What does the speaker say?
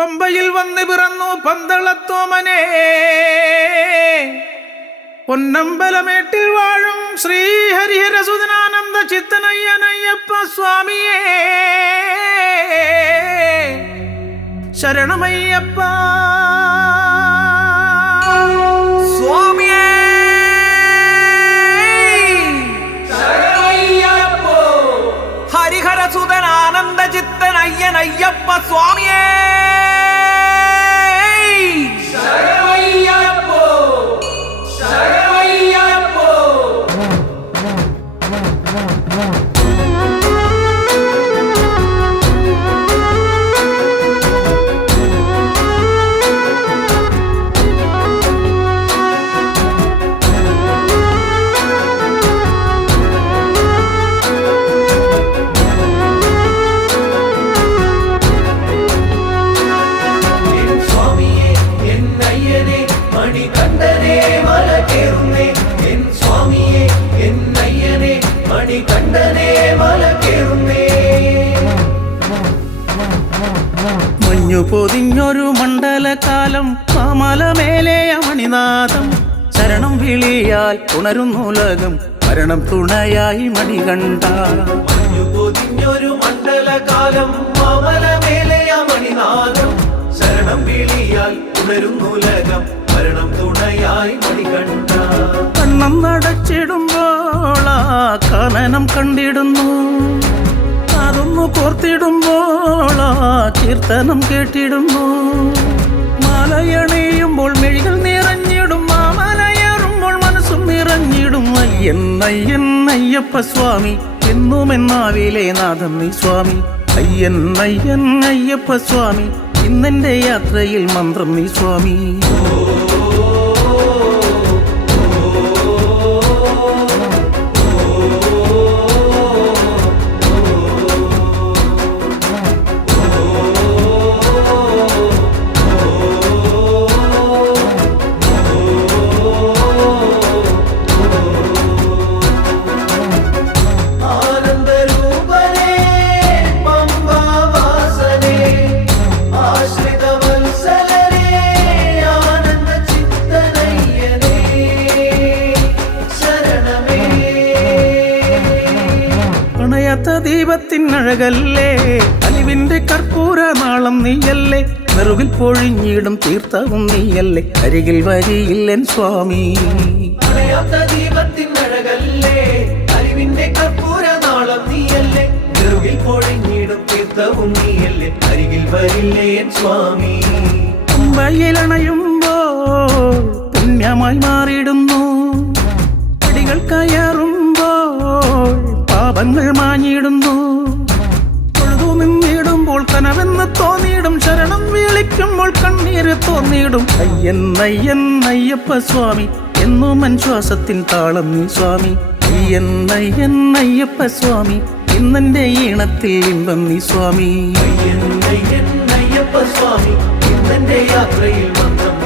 പമ്പയിൽ വന്ന് പിറന്നു പന്തളത്തോമനെ, പൊന്നമ്പലമേട്ടിൽ വാഴും ശ്രീ ഹരിഹരസുതനാനന്ദ ചിത്തനയ്യനയ്യപ്പ സ്വാമിയേ ശരണമയ്യപ്പ സ്വാമിയേ ശരണമയ്യപ്പോ. ഹരിഹരസുതനാനന്ദ ചിത്തനയ്യനയ്യപ്പ സ്വാമിയേ ശരണമയ്യപ്പോ. ശരണമയ്യപ്പോ. മണികണ്ഠനെ മല കേറുന്നേ എൻ സ്വാമിയെ എന്നയ്യനെ മണികണ്ഠനെ മല കേറുന്നേ. മഞ്ഞു പൊതിഞ്ഞൊരു മണ്ഡലകാലം മാമലമേലെ മണിനാഥം ശരണം വിളിയാൽ ഉണരുന്നുലകം മരണം തുണയായി മണികണ്ഠ. മഞ്ഞു പൊതിഞ്ഞൊരു മണ്ഡലകാലം മാമലമേലെ മണിനാഥം ശരണം വിളിയാൽ ഉണരുന്നുലകം മരണം തുണയായി മണികണ്ഠ. കണ്ണം നടച്ചിടുമ്പോൾ ആ കാനനം കണ്ടിടുന്നു, അതൊന്നു കോർത്തിടുമ്പോൾ ആ കീർത്തനം കേട്ടിടുന്നു. മാലയണിയുമ്പോൾ മിഴികൾ നിറഞ്ഞിടും, മാമലയേറുമ്പോൾ മനസ്സും നിറഞ്ഞിടും. അയ്യൻ അയ്യൻ അയ്യപ്പ സ്വാമി എന്നും എന്നാവിലെ നാഥം നീ സ്വാമി. അയ്യൻ അയ്യൻ അയ്യപ്പ സ്വാമി ഇന്നെന്റെ യാത്രയിൽ മന്ത്രം നീ സ്വാമി. ദീപത്തിനഴകല്ലേ അലിവിന്റെ കർപ്പൂര നാളം നീയല്ലേ, നെറുകിൽ പൊഴിഞ്ഞിടും തീർത്ഥവും നീയല്ലേ, അരികിൽ വരിയില്ലൻ സ്വാമി. ദീപത്തിനഴകല്ലേ അലിവിന്റെ കർപ്പൂര നാളം നീയല്ലേ, നെറുകിൽ പൊഴിഞ്ഞിടും തീർത്ഥവും നീയല്ലേ, അരികിൽ വരില്ലേ എൻ സ്വാമി. പമ്പയിലണയുമ്പോൾ പുണ്യമായി മാറിയിടുന്നു, അടികൾ കയറുമ്പോൾ പാപങ്ങൾ മാഞ്ഞിടുന്നു. തൊഴുതു നിന്നിടുമ്പോൾ കനവെന്ന് തോന്നിയിടും, ശരണം വിളിക്കുമ്പോൾ കണ്ണീര് തോന്നിയിടും. അയ്യൻ അയ്യൻ അയ്യപ്പ സ്വാമി എന്നും എൻ ശ്വാസത്തിൻ താളം നീ സ്വാമി. അയ്യൻ അയ്യൻ അയ്യപ്പ സ്വാമി ഇന്നെന്റെ ഈണത്തിൽ ഇമ്പം നീ സ്വാമി. അയ്യൻ അയ്യൻ അയ്യപ്പ സ്വാമി ഇന്നെന്റെ യാത്രയിൽ മന്ത്രം